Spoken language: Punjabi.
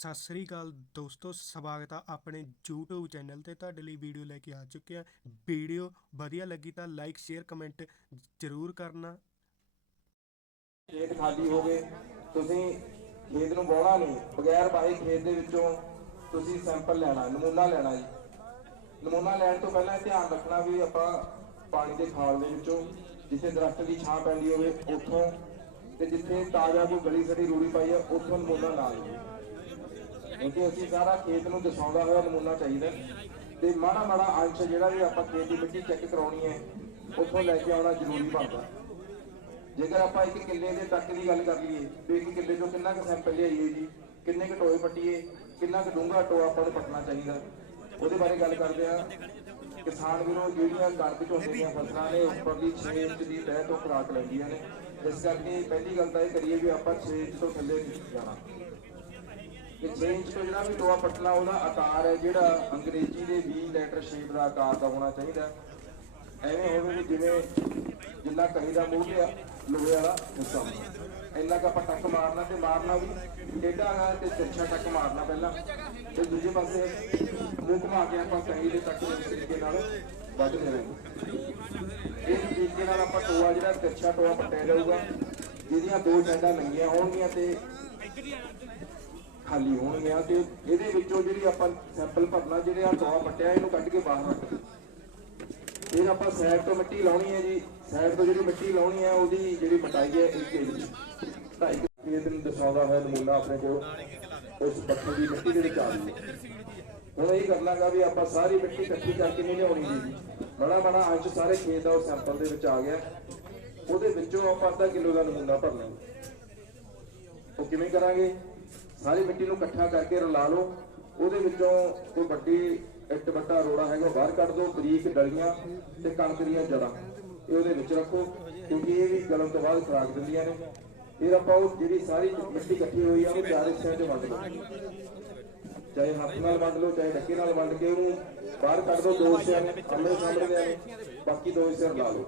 ਸਤਿ ਸ੍ਰੀ ਅਕਾਲ ਦੋਸਤੋ, ਸਵਾਗਤ ਆ ਆਪਣੇ YouTube ਚੈਨਲ ਤੇ। ਤੁਹਾਡੇ ਲਈ ਵੀਡੀਓ ਲੈ ਕੇ ਆ ਚੁੱਕੇ ਆ। ਵੀਡੀਓ ਵਧੀਆ ਲੱਗੀ ਤਾਂ ਲਾਈਕ ਸ਼ੇਅਰ ਕਮੈਂਟ ਜ਼ਰੂਰ ਕਰਨਾ। ਖੇਤ ਖਾਲੀ ਹੋਵੇ ਤੁਸੀਂ ਖੇਤ ਨੂੰ ਵਾਹੁਣਾ ਨਹੀਂ, ਬਗੈਰ ਵਾਹੇ ਖੇਤ ਦੇ ਵਿੱਚੋਂ ਤੁਸੀਂ ਸੈਂਪਲ ਲੈਣਾ, ਨਮੂਨਾ ਲੈਣਾ ਜੀ। ਨਮੂਨਾ ਲੈਣ ਤੋਂ ਪਹਿਲਾਂ ਧਿਆਨ ਰੱਖਣਾ ਵੀ ਆਪਾਂ ਪਾਣੀ ਦੇ ਖਾਲ ਦੇ ਵਿੱਚੋਂ ਜਿੱਥੇ ਦਰਖਤ ਦੀ ਛਾਂ ਪੈਂਦੀ ਹੋਵੇ, ਉੱਥੋਂ ਤੇ ਜਿੱਥੇ ਤਾਜ਼ਾ ਕੋਈ ਗਲੀ ਸੜੀ ਰੂੜੀ ਪਾਈ ਹੈ ਉੱਥੋਂ ਨਮੂਨਾ ਨਾ ਲਓ ਕਿਉਂਕਿ ਅਸੀਂ ਸਾਰਾ ਖੇਤ ਨੂੰ ਦਸਾਉਂਦਾ ਹੋਇਆ ਨਮੂਨਾ ਚਾਹੀਦਾ ਤੇ ਮਾੜਾ ਮਾੜਾ ਅੰਸ਼ ਜਿਹੜਾ ਵੀ ਆਪਾਂ ਖੇਤ ਦੀ ਮਿੱਟੀ ਚੈੱਕ ਕਰਾਉਣੀ ਹੈ, ਉੱਥੋਂ ਲੈ ਕੇ ਆਉਣਾ ਜ਼ਰੂਰੀ ਬਣਦਾ ਜੇਕਰ ਆਪਾਂ ਇੱਕ ਕਿੱਲੇ ਦੇ ਟੱਕ ਦੀ ਗੱਲ ਕਰ ਲਈਏ, ਤੇ ਇੱਕ ਕਿੱਲੇ ਚੋਂ ਕਿੰਨਾ ਕੁ ਸੈਂਪਲ ਲਿਆਈਏ ਜੀ, ਕਿੰਨੇ ਕੁ ਟੋਏ ਪੱਟੀਏ, ਕਿੰਨਾ ਕੁ ਡੂੰਘਾ ਟੋਆ ਆਪਾਂ ਨੂੰ ਪੱਟਣਾ ਚਾਹੀਦਾ ਉਹਦੇ ਬਾਰੇ ਗੱਲ ਕਰਦੇ ਆ ਕਿਸਾਨ ਵੀਰੋ, ਜਿਹੜੀਆਂ ਕਣਕ ਝੋਨੇ ਦੀਆਂ ਫਸਲਾਂ ਨੇ, ਉੱਪਰਲੀ 6 ਇੰਚ ਦੀ ਤਹਿ ਤੋਂ ਖੁਰਾਕ ਲੈਂਦੀਆਂ ਨੇ। ਇਸ ਕਰਕੇ ਪਹਿਲੀ ਗੱਲ ਤਾਂ ਇਹ ਕਰੀਏ ਵੀ ਆਪਾਂ 6 ਇੰਚ ਤੋਂ ਥੱਲੇ ਨਹੀਂ ਜਾਣਾ। ਕਿ 6 ਤੋਂ ਜਿਹੜਾ ਵੀ ਟੋਆ ਪੱਟਣਾ ਉਹਦਾ ਆਕਾਰ ਹੈ ਜਿਹੜਾ ਅੰਗਰੇਜ਼ੀ ਦੇ 20 ਲੈਟਰ ਸ਼ੇਪ ਦਾ ਆਕਾਰ ਦਾ ਹੋਣਾ ਚਾਹੀਦਾ ਐਵੇਂ ਹੋਵੇ ਵੀ ਜਿਵੇਂ ਜਿੰਨਾ ਕਹੀ ਦਾ ਮੂੰਹ ਲਿਆ ਲੋਹੇ ਵਾਲਾ ਹਿੱਸਾ ਇੰਨਾ ਕੁ ਆਪਾਂ ਟੱਕ ਮਾਰਨਾ ਤੇ ਮਾਰਨਾ ਵੀ, ਟੇਢਾ ਗਾ ਤੇ ਤਿਰਛਾ ਟੱਕ ਮਾਰਨਾ ਪਹਿਲਾਂ। ਤੇ ਦੂਜੇ ਪਾਸੇ ਮੂੰਹ ਘੁਮਾ ਕੇ ਆਪਾਂ ਕਹੀ ਦੇ ਟੱਕ ਦੇ ਤਰੀਕੇ ਨਾਲ ਵੱਢ ਦੇਣਾ ਇਸ ਤਰੀਕੇ ਨਾਲ ਆਪਾਂ ਟੋਆ ਜਿਹੜਾ ਤਿਰਛਾ ਟੋਆ ਪੱਟਿਆ ਜਾਊਗਾ, ਜਿਹਦੀਆਂ ਦੋ ਸਾਈਡਾਂ ਲੰਗੀਆਂ ਹੋਣਗੀਆਂ ਤੇ ਖਾਲੀ ਹੋਣਗੀਆਂ ਤੇ ਇਹਦੇ ਵਿੱਚੋਂ ਜਿਹੜੀ ਆਪਾਂ ਸੈਂਪਲ ਭਰਨਾ, ਜਿਹੜੇ ਆ ਟੋਆ ਪੱਟਿਆ, ਇਹਨੂੰ ਕੱਢ ਕੇ ਬਾਹਰ ਰੱਖ ਫਿਰ ਆਪਾਂ ਸਾਈਡ ਤੋਂ ਮਿੱਟੀ ਲਾਉਣੀ ਹੈ ਜੀ। ਸਾਈਡ ਤੋਂ ਜਿਹੜੀ ਮਿੱਟੀ ਲਾਉਣੀ ਹੈ, ਉਹਦੀ ਜਿਹੜੀ ਮਟਾਈ ਹੈ, ਇੱਕ ਇੰਚ ਢਾਈ ਇਹ ਦਿਨ ਦਰਸਾਉਂਦਾ ਹੋਇਆ ਨਮੂਨਾ ਆਪਣੇ ਕੋਲ। ਉਸ ਪੱਥਰ ਦੀ ਮਿੱਟੀ ਦੇ। ਵਿੱਚ ਹੁਣ ਇਹ ਕਰਨਾਗਾ ਵੀ ਆਪਾਂ ਸਾਰੀ ਮਿੱਟੀ ਇਕੱਠੀ ਕਰਕੇ ਨਹੀਂ ਲਿਆਉਣੀ ਜੀ। ਬੜਾ ਬੜਾ ਅੰਸ਼ ਸਾਰੇ ਖੇਤ ਦਾ ਉਹ ਸੈਂਪਲ ਦੇ ਵਿੱਚ ਆ ਗਿਆ। ਉਹਦੇ ਵਿੱਚੋਂ ਆਪਾਂ ਅੱਧਾ ਕਿਲੋ ਦਾ ਨਮੂਨਾ ਭਰਨਾ ਉਹ ਕਿਵੇਂ ਕਰਾਂਗੇ? ਸਾਰੀ ਮਿੱਟੀ ਨੂੰ ਇਕੱਠਾ ਕਰਕੇ ਰਲਾ ਲਓ। ਉਹਦੇ ਵਿੱਚੋਂ ਕੋਈ ਵੱਡੀ ਇੱਟ ਵੱਟਾ ਰੋੜਾ ਹੈਗਾ ਬਾਹਰ ਕੱਢ ਦਿਓ ਬਰੀਕ ਡਲੀਆਂ ਤੇ ਕਣਕ ਦੀਆਂ ਜੜਾਂ ਇਹ ਉਹਦੇ ਵਿੱਚ ਰੱਖੋ, ਕਿਉਂਕਿ ਇਹ ਵੀ ਗਲਮ ਤੋਂ ਬਾਅਦ ਖਰਾਕ ਦਿੰਦੀਆਂ ਨੇ। ਫਿਰ ਆਪਾਂ ਉਹ ਜਿਹੜੀ ਸਾਰੀ ਮਿੱਟੀ ਇਕੱਠੀ ਹੋਈ ਆ, ਉਹ ਚਾਰ ਹਿੱਸਿਆਂ 'ਚ ਵੰਡ ਲਓ। ਚਾਹੇ ਹੱਥ ਨਾਲ ਵੰਡ ਲਓ, ਚਾਹੇ ਡੱਕੇ ਨਾਲ ਵੰਡ ਕੇ ਉਹਨੂੰ ਬਾਹਰ ਕੱਢ ਦਿਓ ਦੋ ਹਿੱਸਿਆਂ ਨੂੰ ਆਮਣੇ ਸਾਹਮਣੇ ਬਾਕੀ ਦੋ ਹਿੱਸੇ ਲਾ ਲਓ।